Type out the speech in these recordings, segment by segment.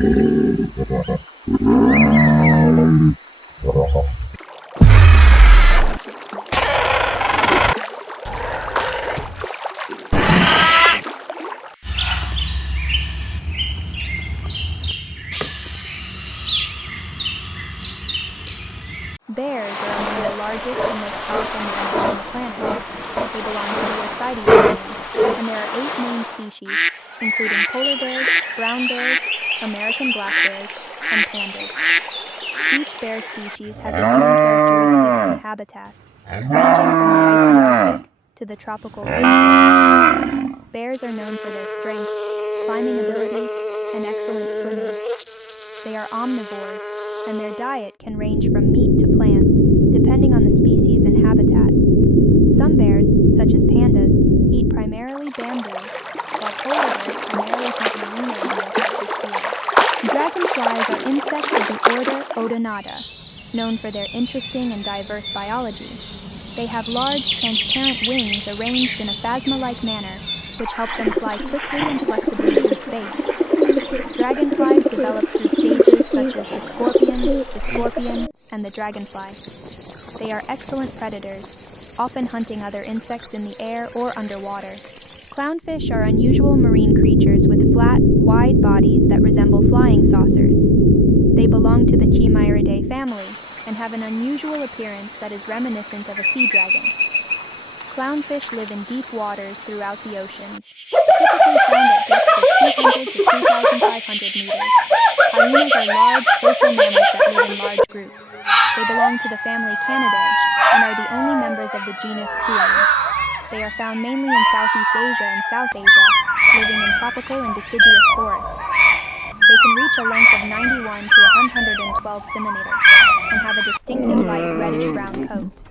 Bears are among the largest and most powerful mammals on the planet. They belong to the Ursidae family, and there are 8 main species, including polar bears, brown bears, American black bears, and pandas. Each bear species has its own characteristics and habitats, ranging from the icy Arctic to the tropical rainforest. Bears are known for their strength, climbing abilities, and excellent swimming. They are omnivores, and their diet can range from meat to plants, depending on the species and habitat. Some bears, such as pandas, eat primarily bamboo, while polar bears primarily hunt marine animals such as seals. Dragonflies are insects of the order Odonata, known for their interesting and diverse biology. They have large, transparent wings arranged in a phasma-like manner, which help them fly quickly and flexibly through space. Dragonflies develop through stages such as the scorpion, and the dragonfly. They are excellent predators, often hunting other insects in the air or underwater. Clownfish are unusual marine creatures with flat, wide bodies that resemble flying saucers. They belong to the Chimaeridae family and have an unusual appearance that is reminiscent of a sea dragon. Clownfish live in deep waters throughout the oceans, typically found at depths of 200 to 2,500 meters. Hyenas are large, social mammals that live in large groups. They belong to the family Canidae and are the only members of the genus Coop. They are found mainly in Southeast Asia and South Asia, living in tropical and deciduous forests. They can reach a length of 91 to 112 centimeters and have a distinctive light reddish-brown coat.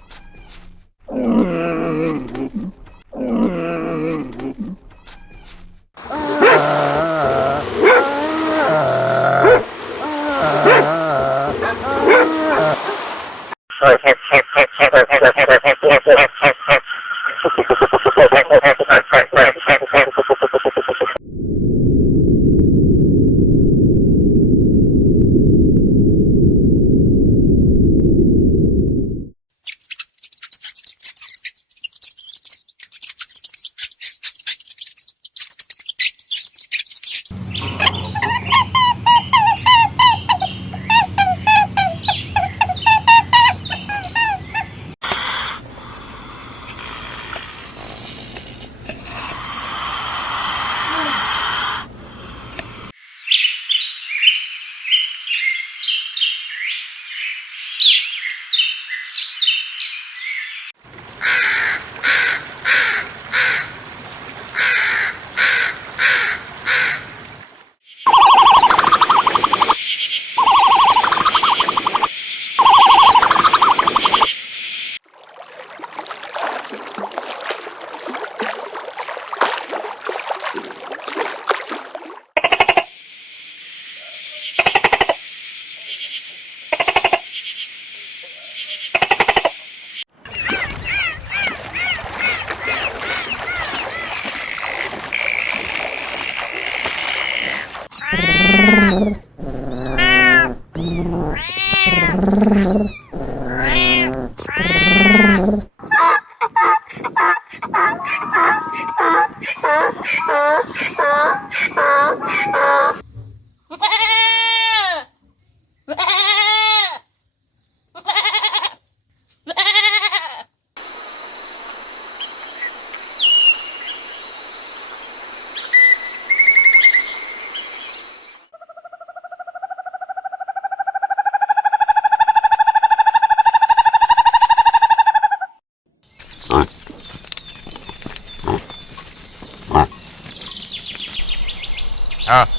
Ah.